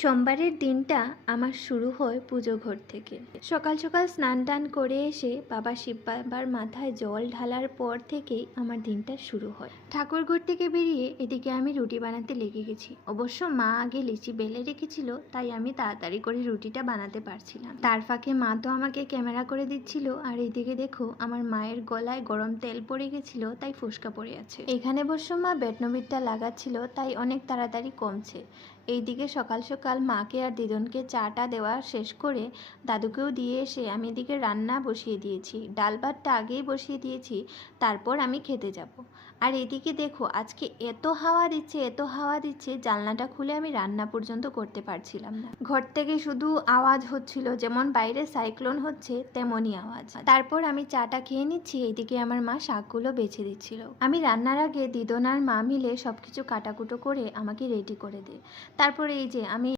সোমবারের দিনটা আমার শুরু হয় পুজো ঘর থেকে। সকাল সকাল স্নান টান করে এসে বাবা শিব বাবার মাথায় জল ঢালার পর থেকেই আমার দিনটা শুরু হয়। ঠাকুর ঘর থেকে বেরিয়ে এদিকে আমি রুটি বানাতে লেগে গেছি। অবশ্য মা আগে লিচি বেলে রেখেছিল, তাই আমি তাড়াতাড়ি করে রুটিটা বানাতে পারছিলাম। তার ফাঁকে মা তো আমাকে ক্যামেরা করে দিচ্ছিল, আর এইদিকে দেখো আমার মায়ের গলায় গরম তেল পড়ে গেছিল, তাই ফোসকা পড়ে আছে। এখানে বসে মা বেটনবিটটা লাগাচ্ছিল, তাই অনেক তাড়াতাড়ি কমছে। এইদিকে সকাল সকাল মাকে আর দিদনকে চাটা দেওয়া শেষ করে দাদুকেও দিয়ে এসে আমি এদিকে রান্না বসিয়ে দিয়েছি। ডাল ভাতটা আগেই বসিয়ে দিয়েছি, তারপর আমি খেতে যাব। আর এদিকে দেখো আজকে এত হাওয়া দিচ্ছে, জানলাটা খুলে আমি রান্না পর্যন্ত করতে পারছিলাম না। ঘর থেকে শুধু আওয়াজ হচ্ছিল, যেমন বাইরে সাইক্লোন হচ্ছে তেমনই আওয়াজ। তারপর আমি চাটা খেয়ে নিচ্ছি, এইদিকে আমার মা শাকগুলো বেছে দিচ্ছিল। আমি রান্নার আগে দিদন আর মা মিলে সবকিছু কাটাকুটো করে আমাকে রেডি করে দেয়। তারপরে এই যে আমি